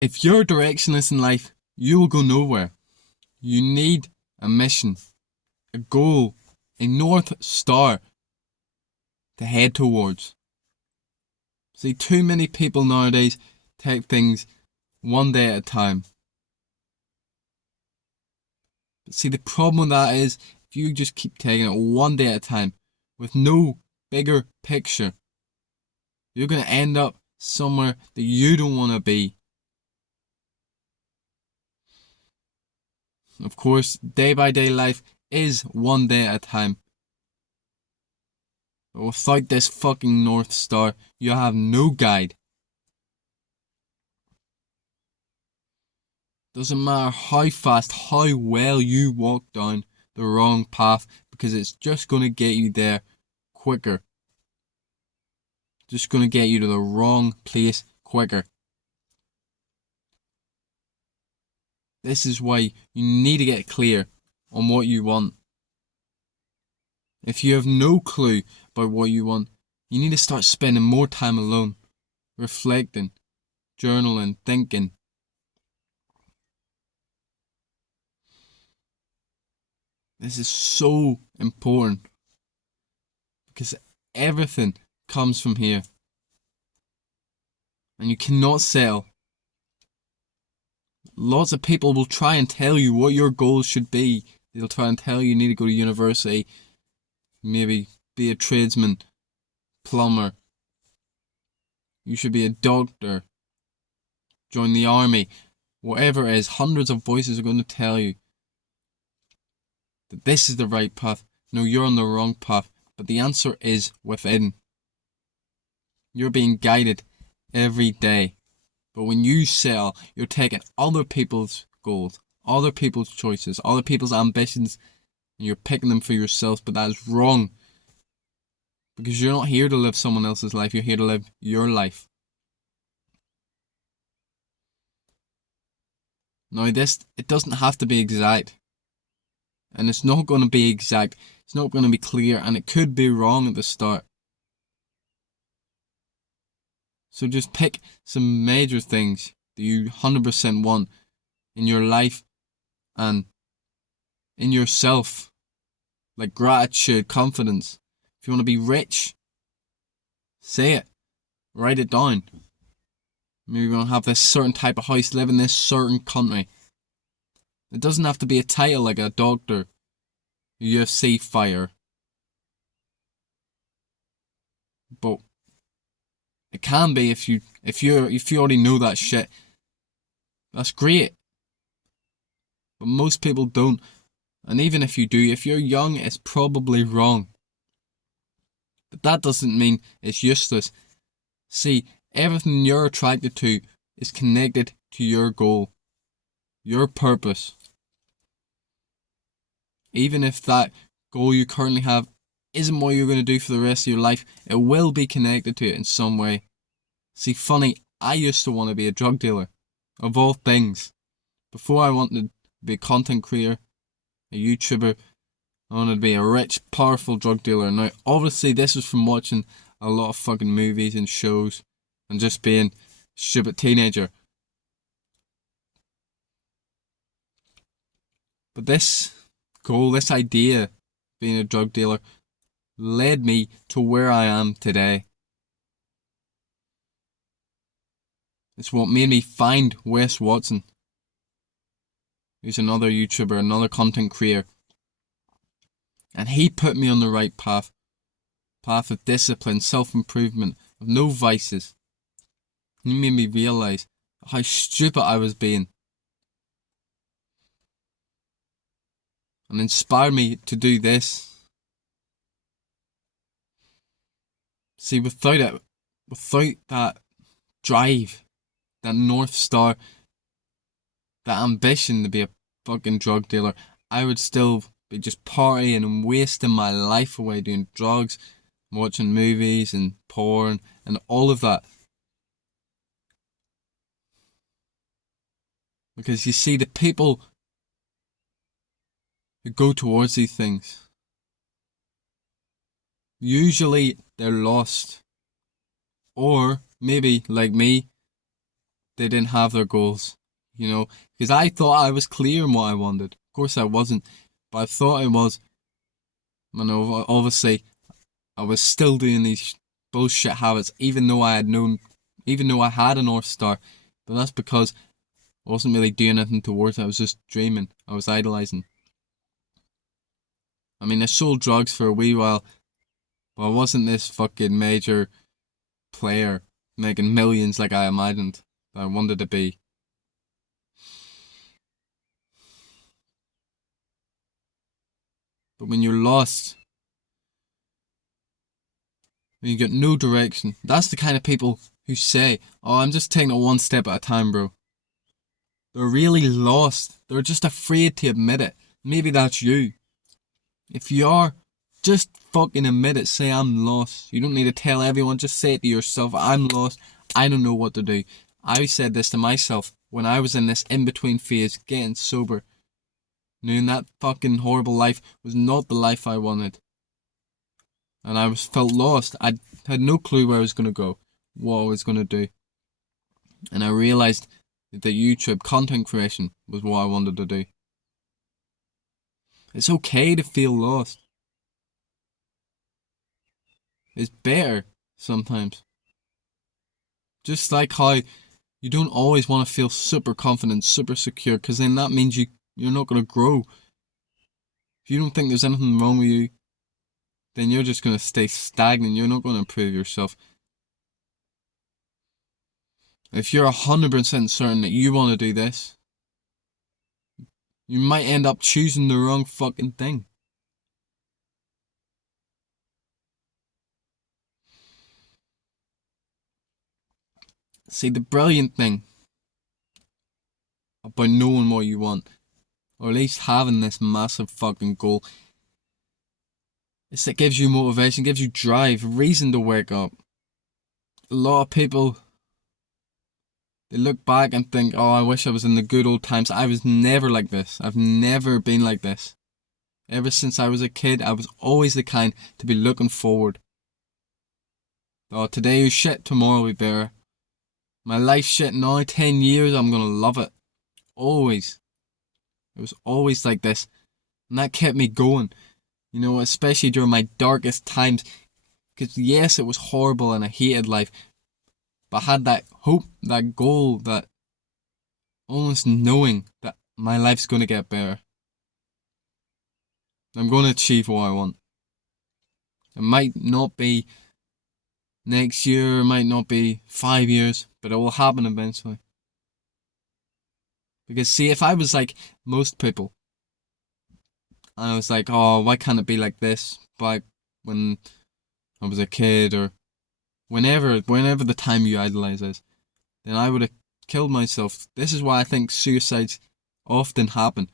If you're directionless in life, you will go nowhere. You need a mission, a goal, a North Star to head towards. See, too many people nowadays take things one day at a time. But see, the problem with that is if you just keep taking it one day at a time with no bigger picture, you're going to end up somewhere that you don't want to be. Of course, day by day life is one day at a time. But without this fucking North Star, you have no guide. Doesn't matter how fast, how well you walk down the wrong path, because it's just going to get you there quicker. Just going to get you to the wrong place quicker. This is why you need to get clear on what you want. If you have no clue about what you want, you need to start spending more time alone, reflecting, journaling, thinking. This is so important because everything comes from here. And you cannot settle. Lots of people will try and tell you what your goals should be. They'll try and tell you need to go to university, maybe be a tradesman, plumber. You should be a doctor, join the army. Whatever it is, hundreds of voices are going to tell you that this is the right path. No, you're on the wrong path. But the answer is within. You're being guided every day. But when you sell, you're taking other people's goals, other people's choices, other people's ambitions, and you're picking them for yourself. But that is wrong. Because you're not here to live someone else's life. You're here to live your life. Now, it doesn't have to be exact. And it's not going to be exact. It's not going to be clear. And it could be wrong at the start. So just pick some major things that you 100% want in your life and in yourself. Like gratitude, confidence. If you want to be rich, say it. Write it down. Maybe you want to have this certain type of house, live in this certain country. It doesn't have to be a title like a doctor, a UFC fighter. But it can be if you already know that shit. That's great. But most people don't. And even if you do, if you're young, it's probably wrong. But that doesn't mean it's useless. See, everything you're attracted to is connected to your goal, your purpose. Even if that goal you currently have isn't what you're going to do for the rest of your life, it will be connected to it in some way. See, funny, I used to want to be a drug dealer, of all things. Before I wanted to be a content creator, a YouTuber, I wanted to be a rich, powerful drug dealer. Now, obviously, this was from watching a lot of fucking movies and shows and just being a stupid teenager. But this goal, this idea, being a drug dealer, led me to where I am today. It's what made me find Wes Watson, who's another YouTuber, another content creator. And he put me on the right path. Path of discipline, self-improvement, of no vices. He made me realise how stupid I was being. And inspired me to do this. See, without it, without that drive, that North Star, that ambition to be a fucking drug dealer, I would still be just partying and wasting my life away doing drugs, watching movies and porn and all of that. Because you see, the people who go towards these things, usually they're lost. Or maybe, like me, they didn't have their goals, you know, because I thought I was clear in what I wanted. Of course I wasn't, but I thought I was. And obviously I was still doing these bullshit habits, even though I had a North Star. But that's because I wasn't really doing anything towards it. I was just dreaming. I was idolizing. I mean, I sold drugs for a wee while, but I wasn't this fucking major player making millions like I imagined that I wanted to be. But when you're lost, when you get no direction, that's the kind of people who say, "Oh, I'm just taking it one step at a time, bro." They're really lost. They're just afraid to admit it. Maybe that's you. If you are, just fucking admit it. Say, "I'm lost." You don't need to tell everyone. Just say it to yourself. "I'm lost. I don't know what to do." I said this to myself when I was in this in-between phase, getting sober. Knowing that fucking horrible life was not the life I wanted. And I felt lost. I had no clue where I was going to go, what I was going to do. And I realised that YouTube content creation was what I wanted to do. It's okay to feel lost. It's better sometimes. Just like how you don't always want to feel super confident, super secure, because then that means you're not going to grow. If you don't think there's anything wrong with you, then you're just going to stay stagnant. You're not going to improve yourself. If you're 100% certain that you want to do this, you might end up choosing the wrong fucking thing. See, the brilliant thing about knowing what you want, or at least having this massive fucking goal, is it gives you motivation, gives you drive, reason to wake up. A lot of people, they look back and think, "Oh, I wish I was in the good old times." I was never like this. I've never been like this. Ever since I was a kid, I was always the kind to be looking forward. "Oh, today is shit, tomorrow will be better. My life's shit now, 10 years, I'm gonna love it." Always. It was always like this. And that kept me going. You know, especially during my darkest times. Because yes, it was horrible and I hated life. But I had that hope, that goal, that almost knowing that my life's going to get better. I'm going to achieve what I want. It might not be next year, it might not be 5 years, but it will happen eventually. Because see, if I was like most people, I was like, "Oh, why can't it be like this?" Back when I was a kid, or whenever the time you idolize is, then I would have killed myself. This is why I think suicides often happen,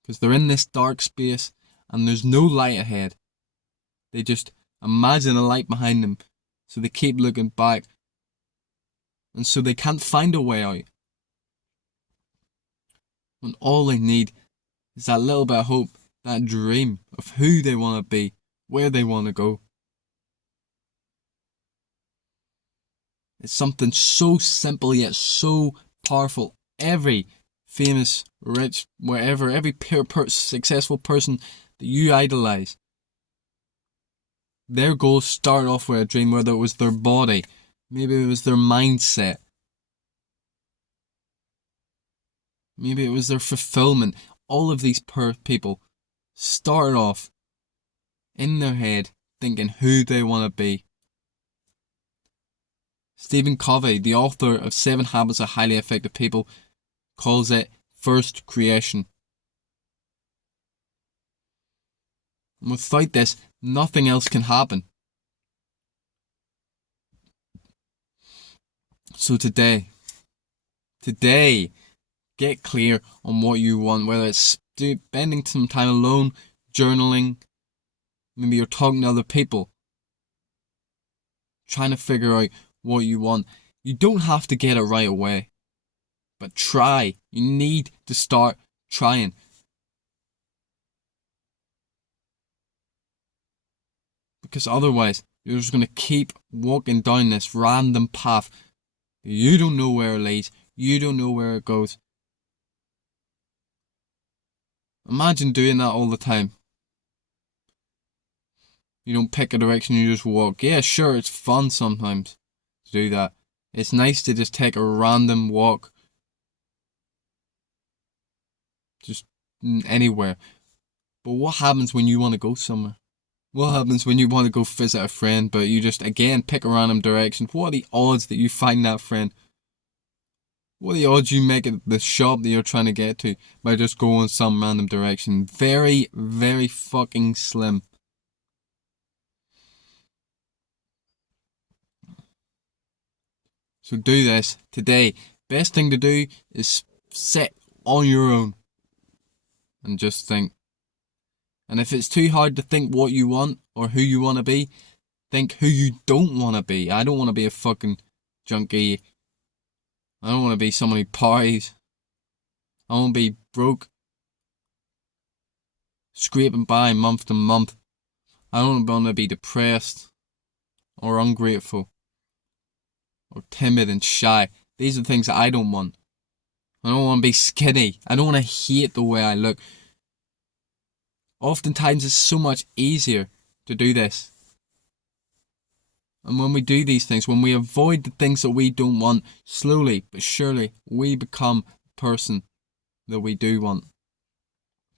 because they're in this dark space and there's no light ahead. They just imagine a light behind them, so they keep looking back, and so they can't find a way out. When all they need is that little bit of hope, that dream of who they want to be, where they want to go. It's something so simple yet so powerful. Every famous, rich, wherever, every successful person that you idolize, their goals start off with a dream, whether it was their body, maybe it was their mindset, maybe it was their fulfillment. All of these people start off in their head thinking who they want to be. Stephen Covey, the author of 7 Habits of Highly Effective People, calls it first creation. And without this, nothing else can happen. So today, get clear on what you want, whether it's spending some time alone, journaling, maybe you're talking to other people, trying to figure out what you want. You don't have to get it right away, but try. You need to start trying. Because otherwise, you're just going to keep walking down this random path. You don't know where it leads. You don't know where it goes. Imagine doing that all the time. You don't pick a direction, you just walk. Yeah, sure, it's fun sometimes to do that. It's nice to just take a random walk. Just anywhere. But what happens when you want to go somewhere? What happens when you want to go visit a friend, but you just, again, pick a random direction? What are the odds that you find that friend? What are the odds you make it the shop that you're trying to get to by just going some random direction? Very, very fucking slim. So do this today. Best thing to do is sit on your own and just think. And if it's too hard to think what you want or who you want to be, think who you don't want to be. I don't want to be a fucking junkie. I don't want to be someone who parties. I want to be broke, scraping by month to month. I don't want to be depressed or ungrateful or timid and shy. These are the things that I don't want. I don't want to be skinny. I don't want to hate the way I look. Oftentimes it's so much easier to do this. And when we do these things, when we avoid the things that we don't want, slowly but surely we become the person that we do want.